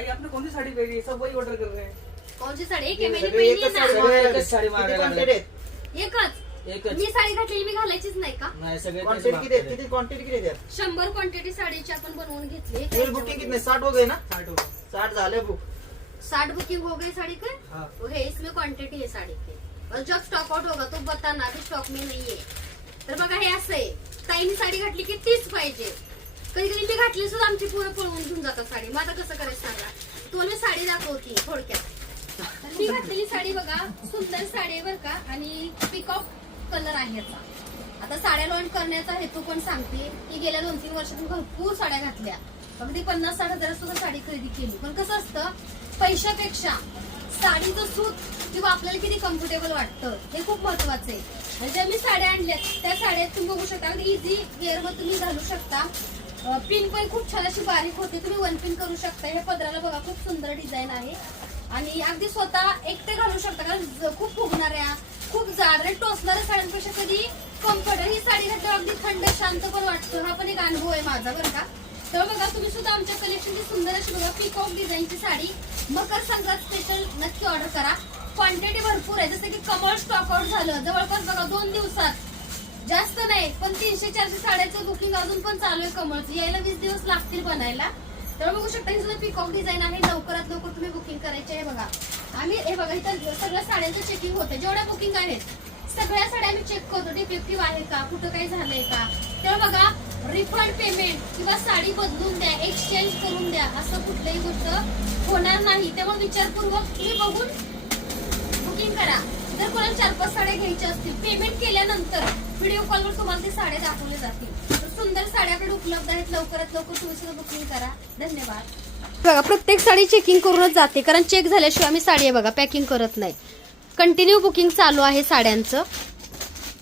आई आपने कौन सी साड़ी पहनी है? सब वही ऑर्डर कर रहे हैं। कौन सी साडी? एक मैंने पहिली आहे ना, एकच साडी मागायला लागले. एकच. मी साडी घातलेली मी घालायचीच नाही का? नाही सगळे क्वांटिटी किती क्वांटिटी किती द्या? 100 क्वांटिटी साडीची आपण बनवून घेतली. बिल बुकिंग कितने 60 हो गए ना? 60 60 झाले बुक. 60 बुकिंग हो गई साड़ी के। हाँ. है इसमें क्वांटिटी है साड़ी की, और जब स्टॉक आउट होगा तो बताना अभी स्टॉक में नाही आहे. तर बघा हे असं आहे, ताईनी साडी घातली की तीच पाहिजे. कधी कधी मी घातली सुद्धा आमची पोरं पळवून घेऊन जातात साडी. मग आता कसं करायचं सांगा. तुला साडी दाखवती थोडक्यात. तर मी घातलेली साडी बघा, सुंदर साडी आहे बरं का, आणि पिकॉक कलर आहे याचा. आता साड्या लॉन्च करण्याचा हेतू पण सांगते की गेल्या 2-3 वर्षातून भरपूर साड्या घातल्या, अगदी 50-60 हजार सुद्धा साडी खरेदी केली. पण कसं असतं, पैशापेक्षा साडीचं सूत किंवा आपल्याला किती कम्फर्टेबल वाटतं हे खूप महत्वाचं आहे. आणि ज्या मी साड्या आणल्या त्या साड्या तुम्ही बघू शकता, अगदी इझी वेअर वर तुम्ही घालू शकता. पिन पण खूप छान अशी बारीक होते, तुम्ही वन पिन करू शकता. हे पदराला बघा खूप सुंदर डिझाईन आहे, आणि अगदी स्वतः एकटे घालू शकता, कारण खूप फुगणाऱ्या खूप जाड आणि टोचणाऱ्या साड्यांपेक्षा कधी कम्फर्ट. ही साडी घातल्यावर अगदी थंड शांत पण वाटतं. हा पण एक अनुभव आहे माझा बरं का. तर बघा तुम्ही सुद्धा आमच्या कलेक्शनची सुंदर अशी बघा पिकॉक डिझाईनची साडी मकर संक्रांत स्पेशल नक्की ऑर्डर करा. क्वांटिटी भरपूर आहे, जसं की कमळ स्टॉक आउट झालं जवळपास बघा 2 दिवसात, जास्त नाही पण 300-400 साड्याचं बुकिंग अजून पण चालू आहे. कमळचं यायला 20 दिवस लागतील बनायला. तर बघू शकता ही सुद्धा पिकॉक डिझाईन आहे. लवकरात लवकर तुम्ही बुकिंग करायचे आहे. बघा आम्ही हे बघा इथं सगळ्या साड्यांचं चेकिंग होतं, जेवढ्या बुकिंग आहेत सगळ्या साड्या आम्ही चेक करतो, डिफेक्टिव्ह आहे का, कुठं काही झालंय का. तेव्हा बघा रिफंड पेमेंट किंवा साडी बदलून द्या, एक्सचेंज करून द्या, असं कुठलीही गोष्ट होणार नाही. तेव्हा विचारपूर्वक तुम्ही बघून बुकिंग करा. जर कोणाला 4-5 साड्या घ्यायच्या असतील, पेमेंट केल्यानंतर व्हिडिओ कॉलवर तुम्हाला ते साड्या दाखवल्या जातील. सुंदर साड्याकडे उपलब्ध आहेत, लवकरात लवकर तुम्ही सुद्धा बुकिंग करा. धन्यवाद. बघा प्रत्येक साडी चेकिंग करूनच जाते, कारण चेक झाल्याशिवाय आम्ही साडी बघा पॅकिंग करत नाही. कंटिन्यू बुकिंग चालू आहे साड्यांचं.